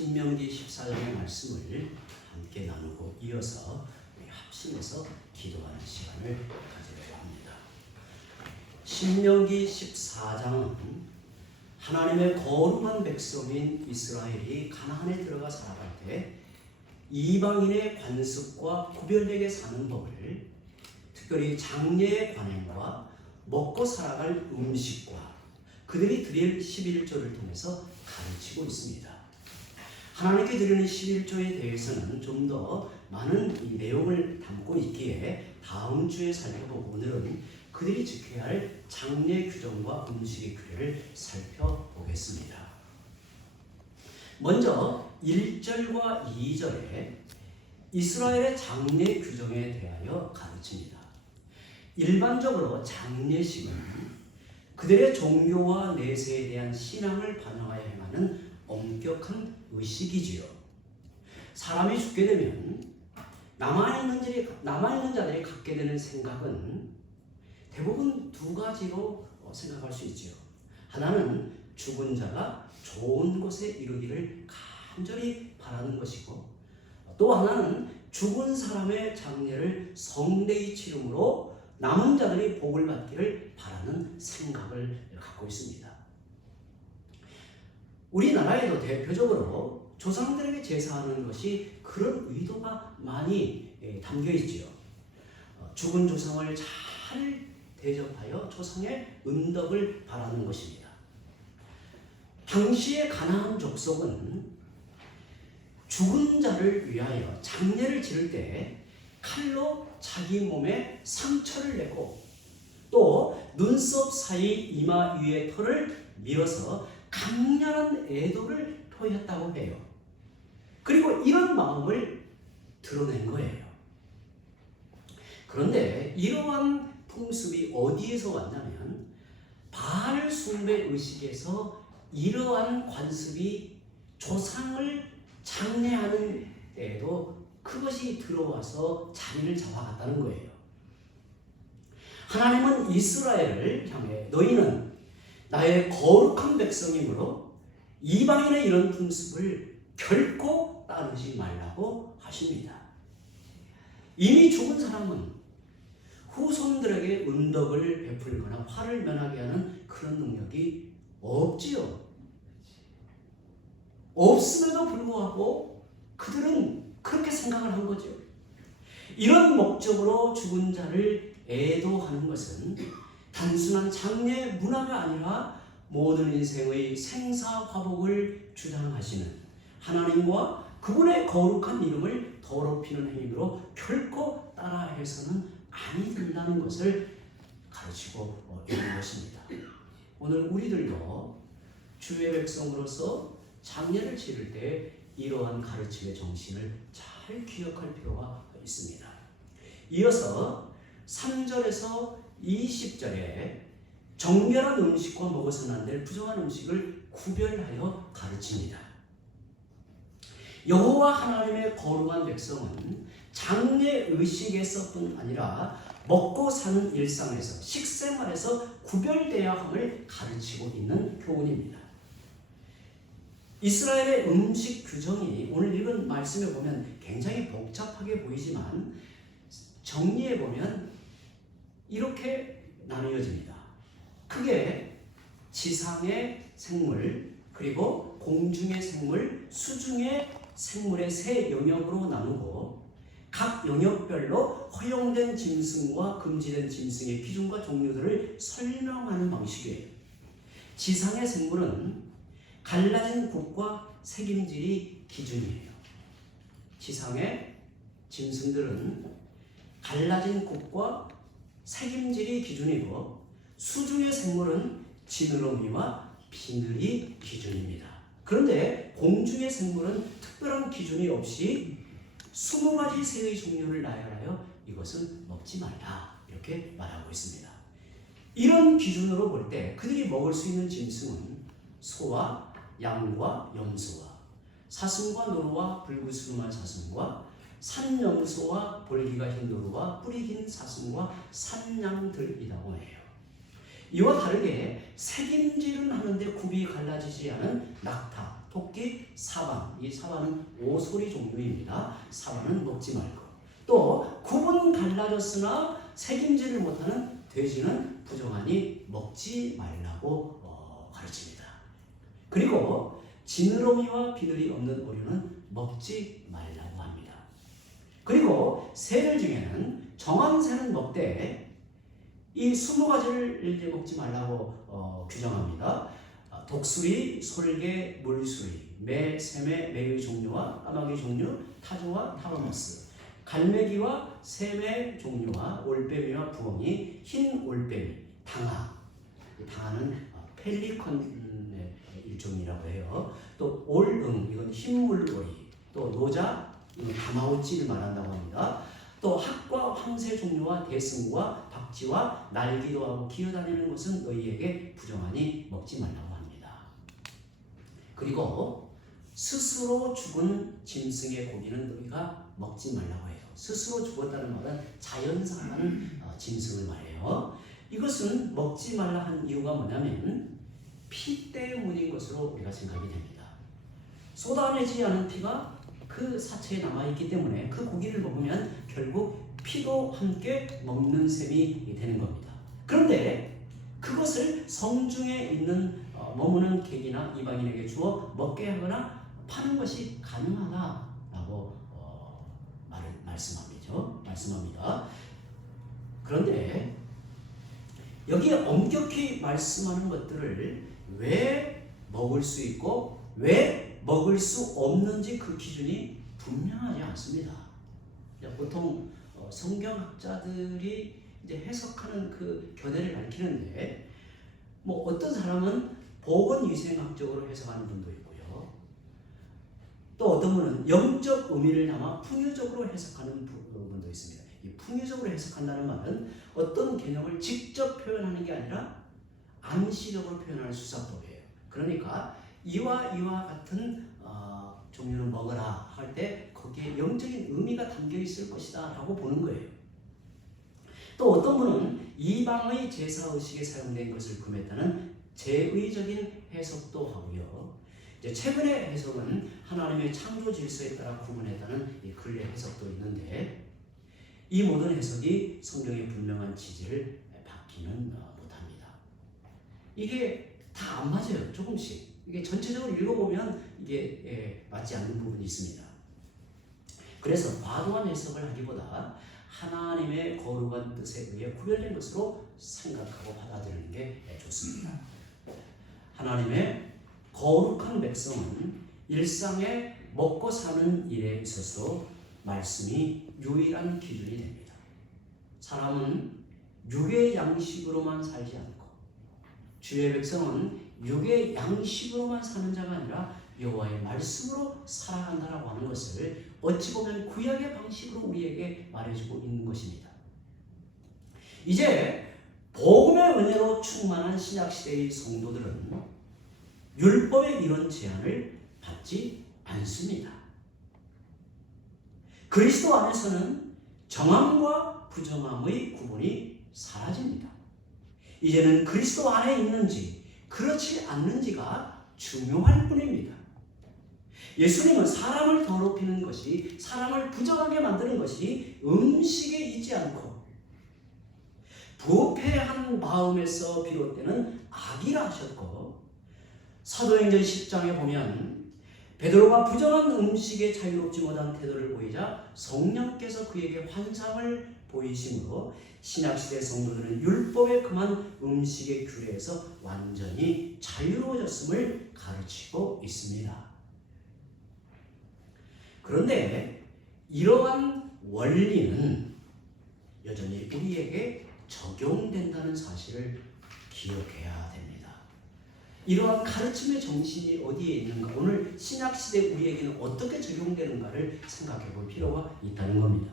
신명기 14장의 말씀을 함께 나누고 이어서 우리 합심해서 기도하는 시간을 가지려고 합니다. 신명기 14장은 하나님의 거룩한 백성인 이스라엘이 가나안에 들어가 살아갈 때 이방인의 관습과 구별되게 사는 법을, 특별히 장례의 관행과 먹고 살아갈 음식과 그들이 드릴 11조를 통해서 가르치고 있습니다. 하나님께 드리는 11조에 대해서는 좀 더 많은 이 내용을 담고 있기에 다음 주에 살펴보고, 오늘은 그들이 지켜야 할 장례 규정과 음식의 규례를 살펴보겠습니다. 먼저 1절과 2절에 이스라엘의 장례 규정에 대하여 가르칩니다. 일반적으로 장례식은 그들의 종교와 내세에 대한 신앙을 반영하여 행하는 엄격한 의식이지요. 사람이 죽게 되면 남아있는 자들이 갖게 되는 생각은 대부분 두 가지로 생각할 수 있지요. 하나는 죽은 자가 좋은 곳에 이르기를 간절히 바라는 것이고, 또 하나는 죽은 사람의 장례를 성대히 치름으로 남은 자들이 복을 받기를 바라는 생각을 갖고 있습니다. 우리나라에도 대표적으로 조상들에게 제사하는 것이 그런 의도가 많이 담겨 있지요. 죽은 조상을 잘 대접하여 조상의 은덕을 바라는 것입니다. 당시의 가나안 족속은 죽은 자를 위하여 장례를 지를 때 칼로 자기 몸에 상처를 내고, 또 눈썹 사이 이마 위의 털을 밀어서 강렬한 애도를 표했다고 해요. 그리고 이런 마음을 드러낸 거예요. 그런데 이러한 풍습이 어디에서 왔냐면, 바알 숭배 의식에서 이러한 관습이 조상을 장례하는 때에도 그것이 들어와서 자리를 잡아갔다는 거예요. 하나님은 이스라엘을 향해 너희는 나의 거룩한 백성이므로 이방인의 이런 풍습을 결코 따르지 말라고 하십니다. 이미 죽은 사람은 후손들에게 은덕을 베풀거나 화를 면하게 하는 그런 능력이 없지요. 없음에도 불구하고 그들은 그렇게 생각을 한 거죠. 이런 목적으로 죽은 자를 애도하는 것은 단순한 장례 문화가 아니라 모든 인생의 생사화복을 주장하시는 하나님과 그분의 거룩한 이름을 더럽히는 행위로 결코 따라해서는 아니 된다는 것을 가르치고 있는 것입니다. 오늘 우리들도 주의 백성으로서 장례를 치를 때 이러한 가르침의 정신을 잘 기억할 필요가 있습니다. 이어서 3절에서 20절에 정결한 음식과 먹어서는 안 될 부정한 음식을 구별하여 가르칩니다. 여호와 하나님의 거룩한 백성은 장례 의식에서뿐 아니라 먹고 사는 일상에서, 식생활에서 구별되어야 함을 가르치고 있는 교훈입니다. 이스라엘의 음식 규정이 오늘 읽은 말씀에 보면 굉장히 복잡하게 보이지만 정리해 보면 이렇게 나누어집니다. 크게 지상의 생물, 그리고 공중의 생물, 수중의 생물의 세 영역으로 나누고, 각 영역별로 허용된 짐승과 금지된 짐승의 기준과 종류들을 설명하는 방식이에요. 지상의 생물은 갈라진 국과 색임질이 기준이에요. 지상의 짐승들은 갈라진 국과 색임질이 기준이고, 수중의 생물은 지느러미와 비늘이 기준입니다. 그런데 공중의 생물은 특별한 기준이 없이 20가지 새의 종류를 나열하여 이것은 먹지 말라, 이렇게 말하고 있습니다. 이런 기준으로 볼 때 그들이 먹을 수 있는 짐승은 소와 양과 염소와 사슴과 노루와 불구스름한 사슴과 산염소와 볼기가 흰 노루와 뿌리 긴 사슴과 산양들이라고 해요. 이와 다르게 색임질은 하는데 굽이 갈라지지 않은 낙타, 토끼, 사방. 이 사방은 오소리 종류입니다. 사방은 먹지 말고. 또 구분 갈라졌으나 책임지를 못하는 돼지는 부정하니 먹지 말라고 가르칩니다. 그리고 지느러미와 비늘이 없는 오류는 먹지 말라고 합니다. 그리고 새들 중에는 정한 새는 먹되 이 20가지를 이제 먹지 말라고 규정합니다. 독수리, 솔개, 물수리, 매, 새매, 매의 종류와 까마귀 종류, 타조와 타바모스, 갈매기와 새매 종류와 올빼미와 부엉이, 흰 올빼미, 당아. 당아는 펠리컨의 일종이라고 해요. 또 올응, 이건 흰물오리, 또 노자, 이건 가마우치를 말한다고 합니다. 또 학과 황새 종류와 대승과 박쥐와 날기도 하고 기어다니는 것은 너희에게 부정하니 먹지 말라고 합니다. 그리고 스스로 죽은 짐승의 고기는 너희가 먹지 말라고 해요. 스스로 죽었다는 말은 자연사한 짐승을 말해요. 이것은 먹지 말라 한 이유가 뭐냐면 피 때문인 것으로 우리가 생각이 됩니다. 쏟아내지 않은 피가 그 사체에 남아있기 때문에 그 고기를 먹으면 결국 피도 함께 먹는 셈이 되는 겁니다. 그런데 그것을 성중에 있는 머무는 객이나 이방인에게 주어 먹게 하거나 파는 것이 가능하다라고 말씀합니다. 그런데 여기에 엄격히 말씀하는 것들을 왜 먹을 수 있고 왜 먹을 수 없는지 그 기준이 분명하지 않습니다. 보통 성경학자들이 이제 해석하는 그 견해를 밝히는데 뭐 어떤 사람은 보건위생학적으로 해석하는 분도 있고요. 또 어떤 분은 영적 의미를 담아 풍유적으로 해석하는 분도 있습니다. 이 풍유적으로 해석한다는 말은 어떤 개념을 직접 표현하는 게 아니라 암시적으로 표현하는 수사법이에요. 그러니까 이와 같은 종류는 먹어라 할 때 거기에 영적인 의미가 담겨 있을 것이다 라고 보는 거예요. 또 어떤 분은 이방의 제사 의식에 사용된 것을 금했다는 제의적인 해석도 하고요. 이제 최근의 해석은 하나님의 창조 질서에 따라 구분했다는 이 근래 해석도 있는데 이 모든 해석이 성경의 분명한 지지를 받기는 못합니다. 이게 다 안 맞아요. 조금씩. 이게 전체적으로 읽어보면 이게 맞지 않는 부분이 있습니다. 그래서 과도한 해석을 하기보다 하나님의 거룩한 뜻에 의해 구별된 것으로 생각하고 받아들이는 게 좋습니다. 하나님의 거룩한 백성은 일상에 먹고 사는 일에 있어서 말씀이 유일한 기준이 됩니다. 사람은 육의 양식으로만 살지 않고 주의 백성은 육의 양식으로만 사는 자가 아니라 여호와의 말씀으로 살아간다라고 하는 것을 어찌 보면 구약의 방식으로 우리에게 말해주고 있는 것입니다. 이제 복음의 은혜로 충만한 신약시대의 성도들은 율법의 이런 제한을 받지 않습니다. 그리스도 안에서는 정함과 부정함의 구분이 사라집니다. 이제는 그리스도 안에 있는지 그렇지 않는지가 중요할 뿐입니다. 예수님은 사람을 더럽히는 것이, 사람을 부정하게 만드는 것이 음식에 있지 않고 부패한 마음에서 비롯되는 악이라 하셨고, 사도행전 10장에 보면 베드로가 부정한 음식에 자유롭지 못한 태도를 보이자 성령께서 그에게 환상을 보이심으로 신약시대 성도들은 율법에 금한 음식의 규례에서 완전히 자유로워졌음을 가르치고 있습니다. 그런데 이러한 원리는 여전히 우리에게 적용된다는 사실을 기억해야 됩니다. 이러한 가르침의 정신이 어디에 있는가, 오늘 신약시대 우리에게는 어떻게 적용되는가를 생각해 볼 필요가 있다는 겁니다.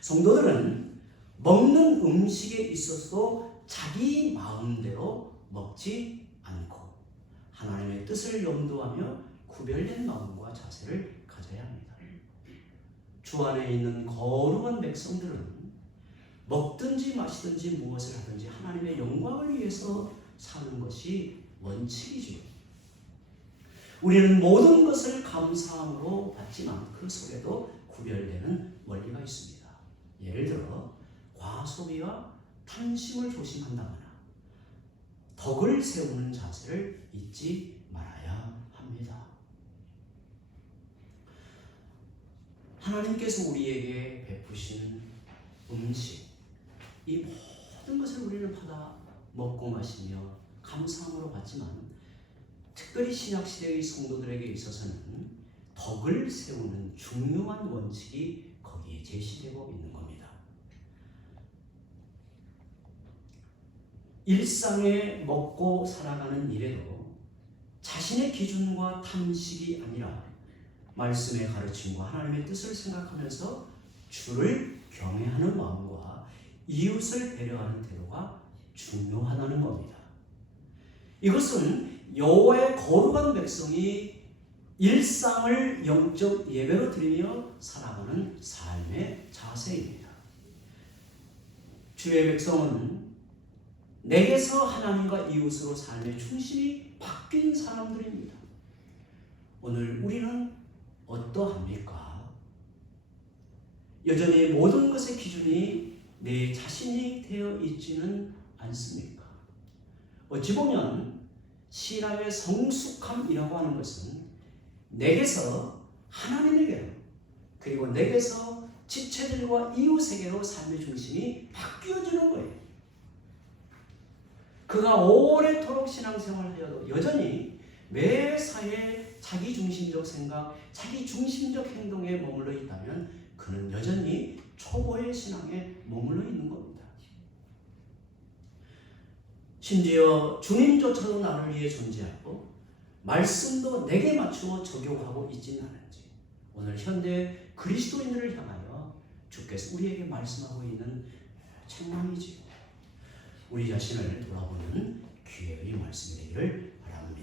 성도들은 먹는 음식에 있어서도 자기 마음대로 먹지 않고 하나님의 뜻을 염두하며 구별된 마음과 자세를 가져야 합니다. 주 안에 있는 거룩한 백성들은 먹든지 마시든지 무엇을 하든지 하나님의 영광을 위해서 사는 것이 원칙이죠. 우리는 모든 것을 감사함으로 받지만 그 속에도 구별되는 원리가 있습니다. 예를 들어 과소비와 탐심을 조심한다거나 덕을 세우는 자세를 잊지 말아야 합니다. 하나님께서 우리에게 베푸신 음식, 이 모든 것을 우리는 받아 먹고 마시며 감사함으로 받지만 특별히 신약시대의 성도들에게 있어서는 덕을 세우는 중요한 원칙이 거기에 제시되고 있는 겁니다. 일상에 먹고 살아가는 일에도 자신의 기준과 탐식이 아니라 말씀의 가르침과 하나님의 뜻을 생각하면서 주를 경외하는 마음과 이웃을 배려하는 태도가 중요하다는 겁니다. 이것은 여호와의 거룩한 백성이 일상을 영적 예배로 드리며 살아가는 삶의 자세입니다. 주의 백성은 내게서 하나님과 이웃으로 삶의 중심이 바뀐 사람들입니다. 오늘 우리는 어떠합니까? 여전히 모든 것의 기준이 내 자신이 되어 있지는 않습니까? 어찌 보면 신앙의 성숙함이라고 하는 것은 내게서 하나님에게로 그리고 내게서 지체들과 이웃에게로 삶의 중심이 바뀌어지는 거예요. 그가 오래도록 신앙생활을 하여도 여전히 매사에 자기중심적 생각, 자기중심적 행동에 머물러 있다면 그는 여전히 초보의 신앙에 머물러 있는 겁니다. 심지어 주님조차도 나를 위해 존재하고 말씀도 내게 맞추어 적용하고 있지는 않은지 오늘 현대 그리스도인들을 향하여 주께서 우리에게 말씀하고 있는 책망이지요. 우리 자신을 돌아보는 기회의 말씀이 되기를 바랍니다.